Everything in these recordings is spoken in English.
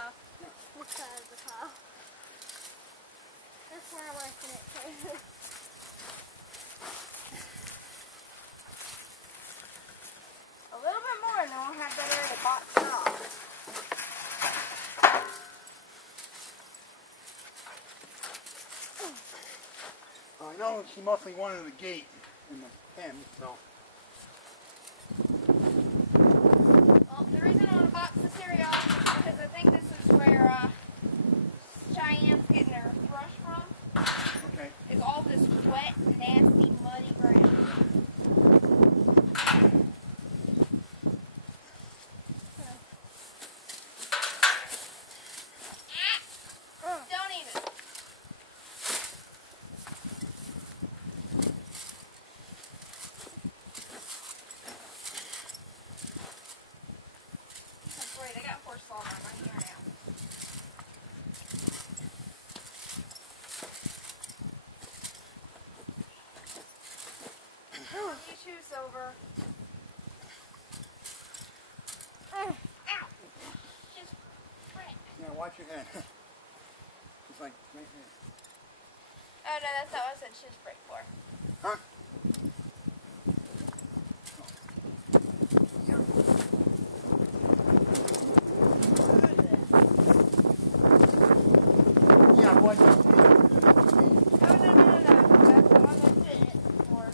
pile. This side of the pile. That's where I reckon it too. A little bit more and then we'll have that area boxed off. I know she mostly wanted the gate in the pen, so. Well, the reason I want to box this area off is because I think this is where Cheyenne's getting her thrush from. Okay. It's all this wet, nasty, muddy ground. Don't even. That's right, I got horse lawn on my hair now. You choose over. Ow! Just frick. Yeah, watch your head. It's like right here. Oh no, that's not what I said she's break for. Huh? Yeah, what? Oh no. That's the one that's in it for.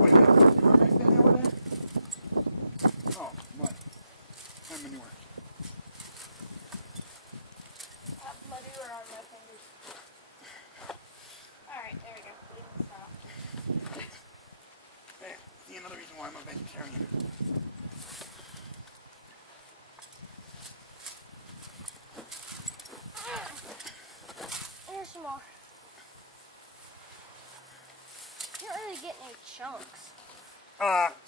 Wait, you want me to stand over there? Oh, mud. And manure. Manure on my fingers. Alright, there we go. We can stop. There. See, another reason why I'm a vegetarian. Here's some more. You don't really get any chunks.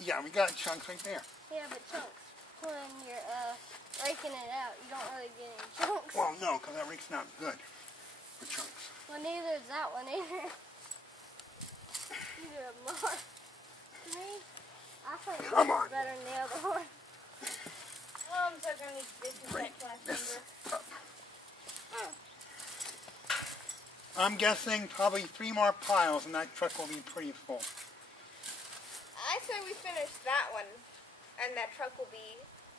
Yeah, we got chunks right there. Yeah, but chunks. When you're raking it out, you don't really get any chunks. Well, no, because that rake's not good for chunks. Well, neither is that one either. You do it more. To me, I think this Come on. is better than the other one. Oh, I'm so gonna need to disinfect my finger. I'm guessing probably 3 more piles and that truck will be pretty full. I say we finish that one, and that truck will be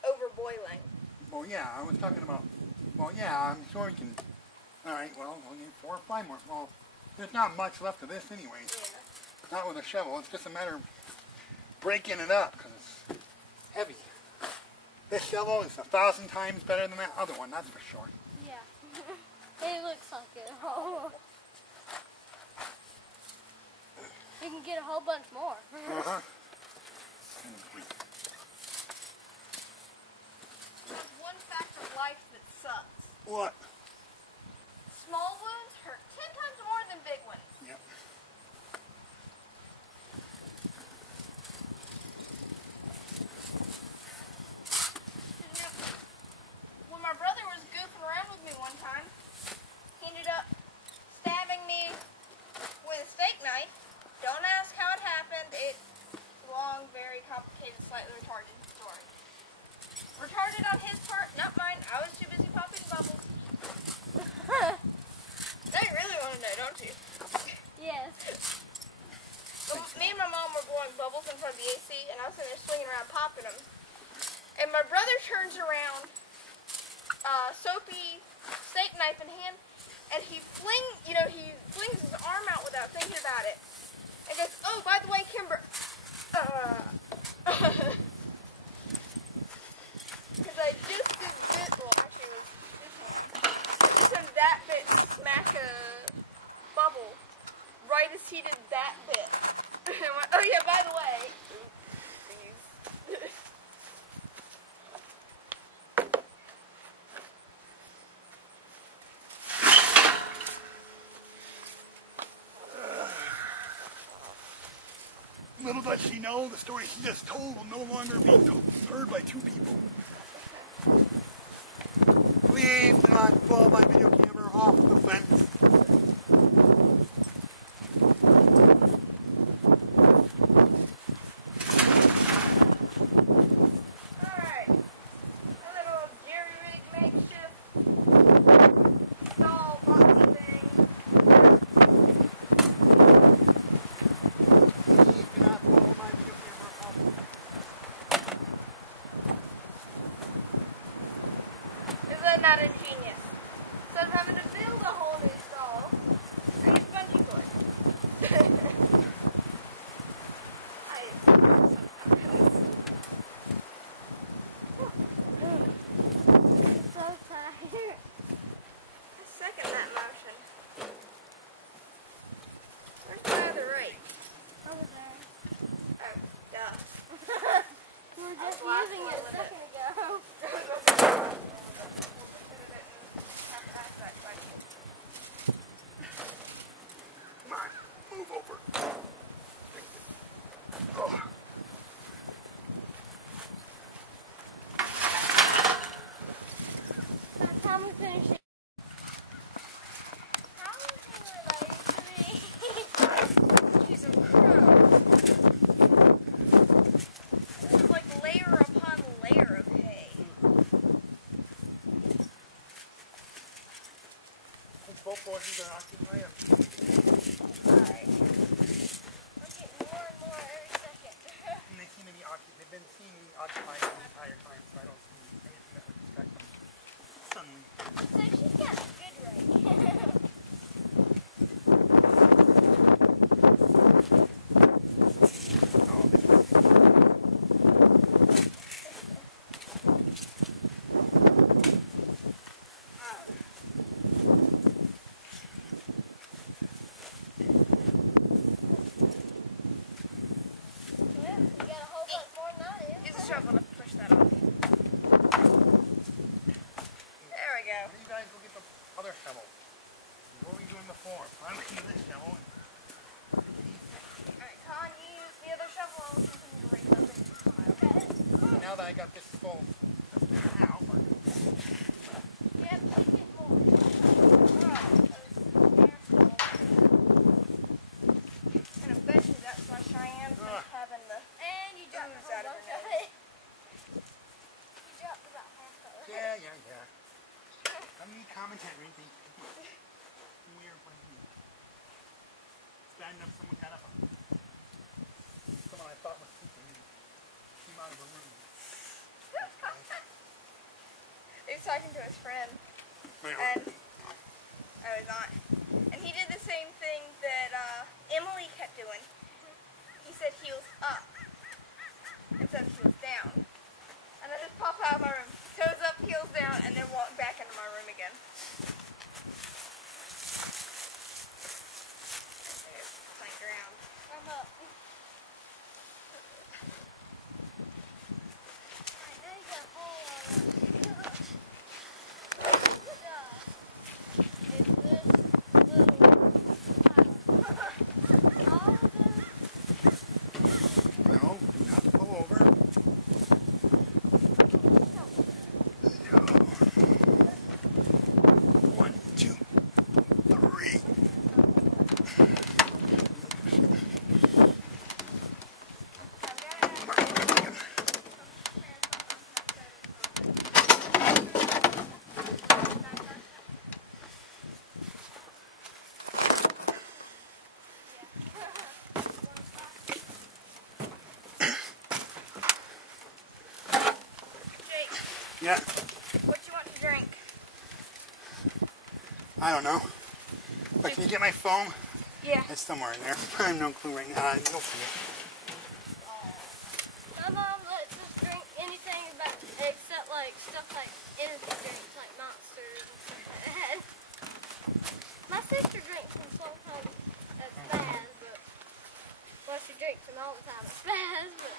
over boiling. Well, yeah, I was talking about, well, yeah, I'm sure we can. All right, well, we'll need 4 or 5 more. Well, there's not much left of this anyway. Yeah. Not with a shovel. It's just a matter of breaking it up because it's heavy. This shovel is 1,000 times better than that other one, that's for sure. Yeah. It looks like it. Oh. You can get a whole bunch more. Uh-huh. One fact of life that sucks. What? Small wounds hurt 10 times more than big ones. Yep. When my brother was goofing around with me one time, he ended up stabbing me with a steak knife. Don't ask how it happened. It's a long, very complicated, slightly retarded story. Retarded on his part, not mine. I was too busy popping bubbles. Now you really want to know, don't you? Yes. Well, me and my mom were blowing bubbles in front of the AC, and I was sitting there swinging around popping them. And my brother turns around, soapy steak knife in hand, and he flings his arm out without thinking about it. And goes, oh, by the way, Kimber, because I just did this, well, actually it was this hand, just did that bit smack a bubble right as he did that bit. And I went, oh yeah, by the way, Little does she know, the story she just told will no longer be heard by 2 people. Please do not pull my video camera off the fence. alright, a little jerry rig makeshift Come on, move over. Oh. That's how we finish it. How is he related to me? Jeez, I'm crow. This is like layer upon layer of hay. Both horses are occupied. Alright. I'm getting more and more every second. And they seem to be occupied. They've been seeing me occupied the entire time, so I don't see anything that would distract them. Suddenly. So she's got a good right. Oh, this is Yeah, you got a whole bunch more than I do. Use a shovel to push that off. There we go. Why don't you guys go get the other shovel? What were you doing before? I'm going to use this shovel. Alright, Con, you use the other shovel. I'll continue to raise up and okay. Now that I got this full, now, but Yeah, but you get more. And eventually that's why Cheyenne's been having the... And you dropped a Ooze whole out of bunch her of nose. it. You dropped about half of it. yeah. I need commentary. Weird for you. It's bad enough someone got up. Someone I thought was sleeping and came out of her room. He was talking to his friend, and I was on. And he did the same thing that Emily kept doing. He said heels up instead of heels down. And I just pop out of my room, toes up, heels down, and then walk back into my room again. There's my ground. I'm up. I know you got a whole lot of stuff. It's this little pile. All of them. No, do not pull over. So, 1, 2, 3. Jake, Yeah, what you want to drink? I don't know. But can you get my phone? Yeah. It's somewhere in there. I have no clue right now. You'll see it. My mom lets us drink anything about except like stuff like energy drinks, like Monsters and stuff like that. My sister drinks them sometimes at Spaz, but well, she drinks them all the time at Spaz, but